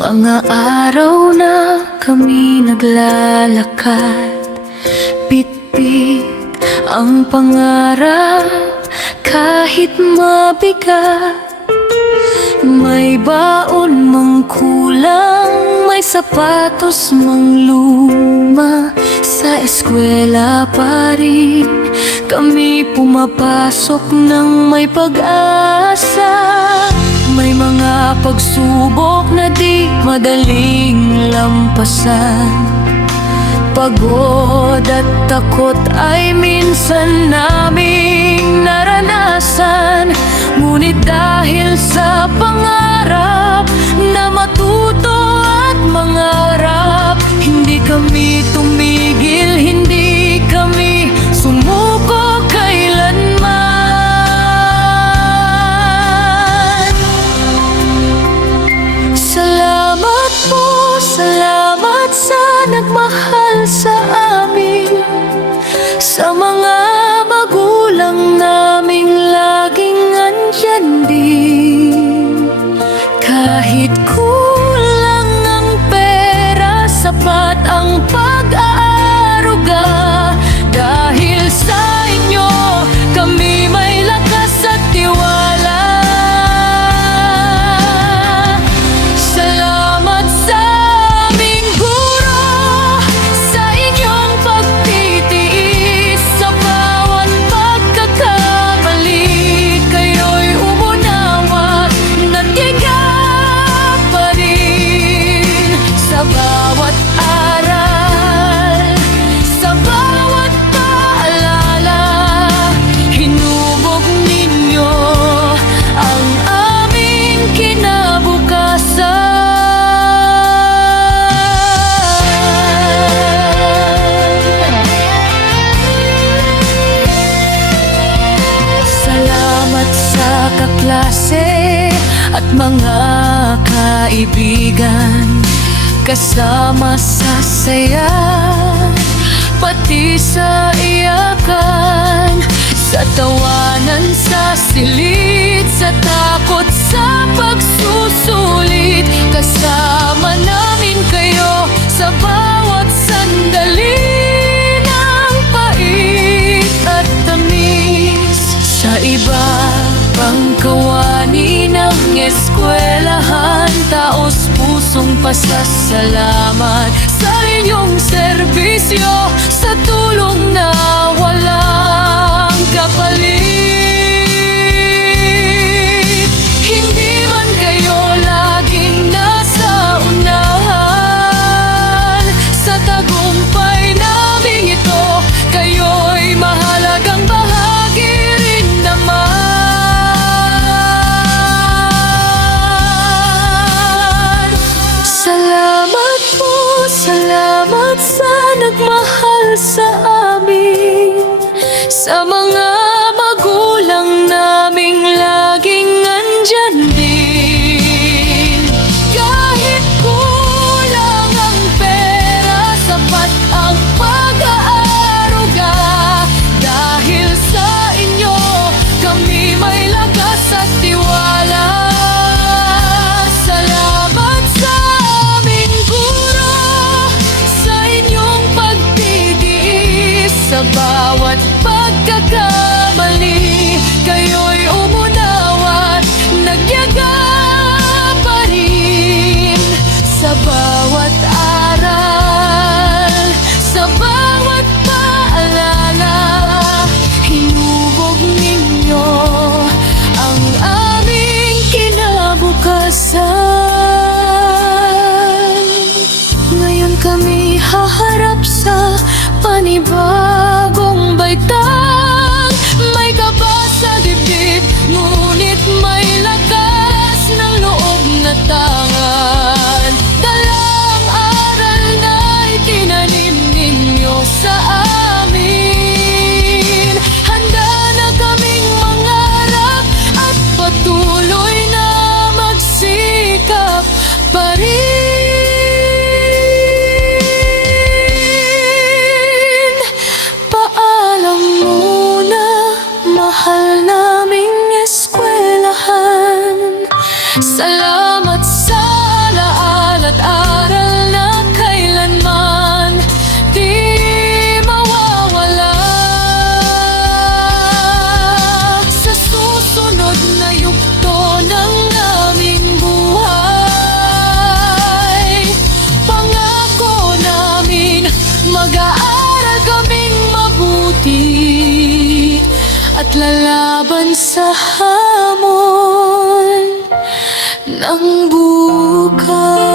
Mga araw na kami naglalakad, bitbit ang pangarap kahit mabigat. May baon mang kulang, may sapatos mang luma, sa eskwela pa rin kami pumapasok ng may pag-asa. May mga pagsubok na di madaling lampasan, pagod at takot ay minsan naming naranasan. Ngunit dahil sa pangarap na matuto at mangarap, hindi kami tumigil, hindi kami sumuko kailanman. Salamat po, salamat sa nagmahal sa amin, sa mga magulang naming laging andyan din. Kahit kulang ang pera, sapat ang pag-aaruga. Dahil sa inyo, kami may lakas at tiwala. Salamat sa aming guro, sa inyong pagtitiis, sa bawat pagkakamali. Kayo'y umunawa, natiyaga pa rin. Sa bawat aral, sa bawat paalala, hinubog ninyo ang aming kinabukasan. Salamat sa kaklase at mga kaibigan, kasama sa saya, pati sa iyakan, sa tawanan, sa silid, sa takot, sa pagsusulit. Kasama namin kayo sa bawat sandali ng pait at tamis. Sa iba pang kawani ng eskwelahan, taos pusong pasasalamat sa inyong serbisyo, sa tulong na walang kapalit. Hindi man kayo laging nasa unahan, sa tagumpay namin ito, kayo'y mahalagang bahagi rin naman. Salamat po, salamat sa nagmahal sa amin, sa mga magulang naming laging andyan din. Kahit kulang ang pera, sapat ang pag-aaruga. Dahil sa inyo, kami may lakas at tiwala. Salamat sa aming guro, sa inyong pagtitiis, sa bawat pagkakamali. Kayo'y umunawa't nagyaga pa rin. Sa bawat aral, sa bawat paalala, hinubog ninyo ang aming kinabukasan. Ngayon kami haharap sa panibagong baitang, may kaba sa dibdib, ngunit may lakas ng loob na tangan. Dalang aral na itinanim ninyo sa amin. Handa na kaming mangarap at patuloy na magsikap pa rin. Paalam muna, mahal naming eskwelahan. Salamat sa alaala. at aral na kailanman di mawawala. Sa susunod na yugto ng aming buhay, pangako namin mag-aaral kaming mabuti at lalaban sa hamon ng bukas.